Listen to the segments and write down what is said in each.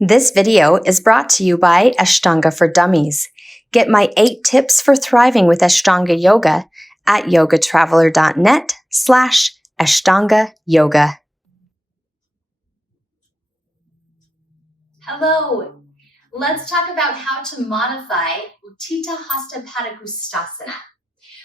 This video is brought to you by Ashtanga for Dummies. Get my 8 tips for thriving with Ashtanga Yoga at yogatraveler.net/Ashtanga Yoga. Hello, let's talk about how to modify Utthita Hasta Padangustasana,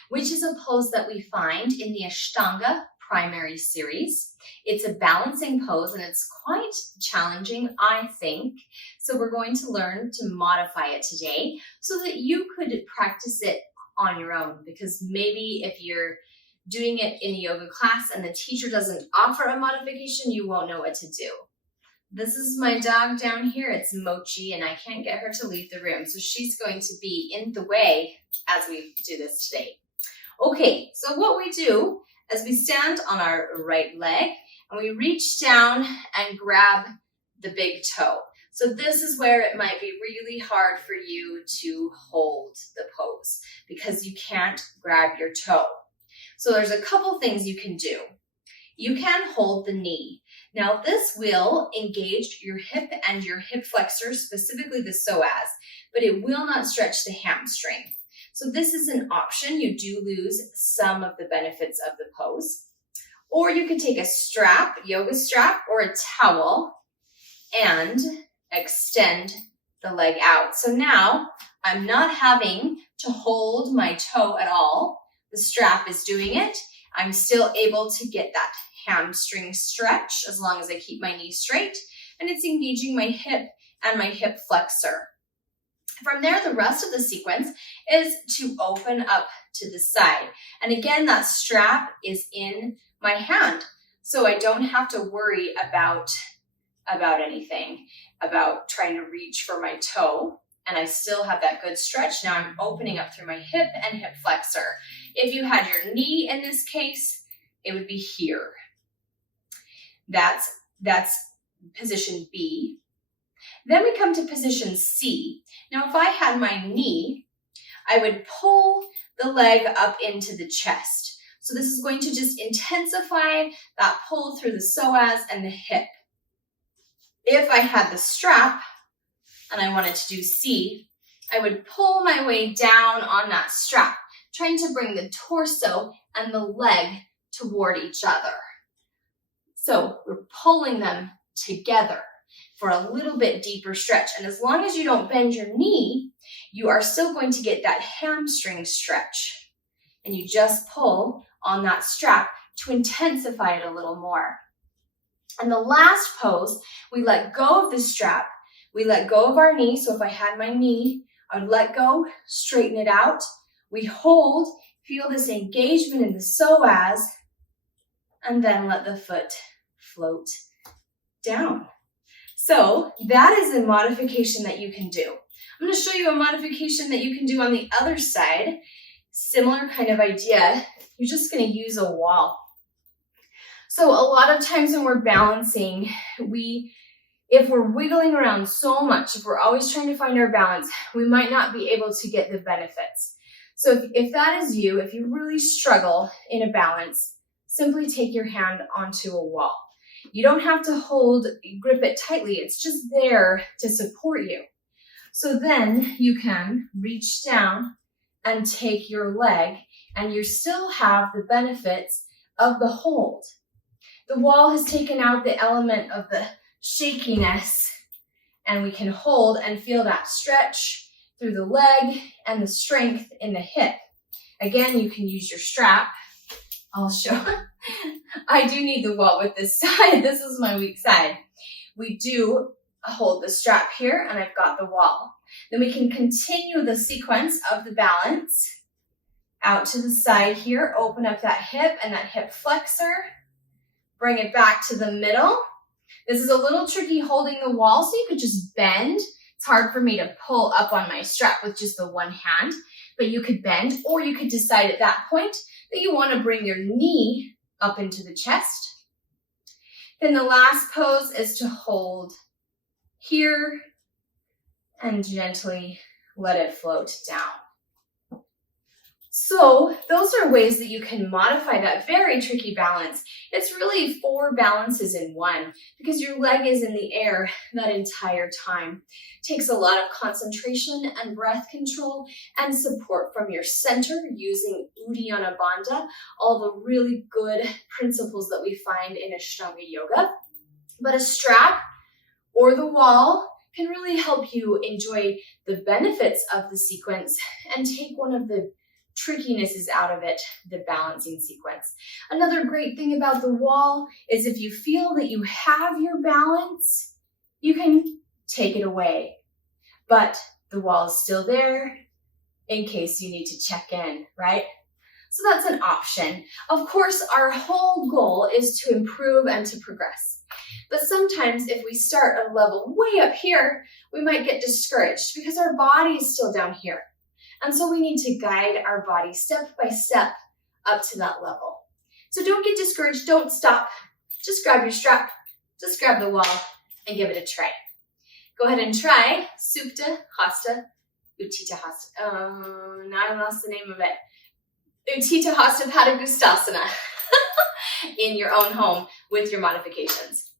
which is a pose that we find in the Ashtanga primary series. It's a balancing pose and it's quite challenging, I think. So we're going to learn to modify it today so that you could practice it on your own, because maybe if you're doing it in a yoga class and the teacher doesn't offer a modification, you won't know what to do. This is my dog down here. It's Mochi, and I can't get her to leave the room. So she's going to be in the way as we do this today. Okay, so what we do is we stand on our right leg and we reach down and grab the big toe. So this is where it might be really hard for you to hold the pose because you can't grab your toe. So there's a couple things you can do. You can hold the knee. Now this will engage your hip and your hip flexor, specifically the psoas, but it will not stretch the hamstring. So this is an option. You do lose some of the benefits of the pose. Or you could take a strap, yoga strap, or a towel and extend the leg out. So now I'm not having to hold my toe at all. The strap is doing it. I'm still able to get that hamstring stretch as long as I keep my knee straight, and it's engaging my hip and my hip flexor. From there, the rest of the sequence is to open up to the side. And again, that strap is in my hand, so I don't have to worry about anything, about trying to reach for my toe, and I still have that good stretch. Now I'm opening up through my hip and hip flexor. If you had your knee in this case, it would be here. That's position B. Then we come to position C. Now, if I had my knee, I would pull the leg up into the chest. So this is going to just intensify that pull through the psoas and the hip. If I had the strap and I wanted to do C, I would pull my way down on that strap, trying to bring the torso and the leg toward each other. So we're pulling them together for a little bit deeper stretch. And as long as you don't bend your knee, you are still going to get that hamstring stretch. And you just pull on that strap to intensify it a little more. And the last pose, we let go of the strap. We let go of our knee. So if I had my knee, I would let go, straighten it out. We hold, feel this engagement in the psoas, and then let the foot float down. So that is a modification that you can do. I'm going to show you a modification that you can do on the other side. Similar kind of idea. You're just going to use a wall. So a lot of times when we're balancing, if we're wiggling around so much, if we're always trying to find our balance, we might not be able to get the benefits. So if that is you, if you really struggle in a balance, simply take your hand onto a wall. You don't have to grip it tightly. It's just there to support you. So then you can reach down and take your leg, and you still have the benefits of the hold. The wall has taken out the element of the shakiness, and we can hold and feel that stretch through the leg and the strength in the hip. Again, you can use your strap. I'll show. I do need the wall with this side. This is my weak side. We do hold the strap here, and I've got the wall. Then we can continue the sequence of the balance out to the side here. Open up that hip and that hip flexor. Bring it back to the middle. This is a little tricky holding the wall, so you could just bend. It's hard for me to pull up on my strap with just the one hand, but you could bend, or you could decide at that point that you want to bring your knee up into the chest. Then the last pose is to hold here and gently let it float down. So those are ways that you can modify that very tricky balance. It's really 4 balances in one because your leg is in the air that entire time. It takes a lot of concentration and breath control and support from your center using Uddiyana Bandha, all the really good principles that we find in Ashtanga Yoga. But a strap or the wall can really help you enjoy the benefits of the sequence and take one of the trickiness is out of it, the balancing sequence. Another great thing about the wall is if you feel that you have your balance, you can take it away. But the wall is still there in case you need to check in, right? So that's an option. Of course, our whole goal is to improve and to progress. But sometimes if we start at a level way up here, we might get discouraged because our body is still down here. And so we need to guide our body step by step up to that level. So don't get discouraged, don't stop. Just grab your strap, just grab the wall and give it a try. Go ahead and try Utthita Hasta, Utthita Hasta, now I lost the name of it. Utthita Hasta Padangustasana in your own home with your modifications.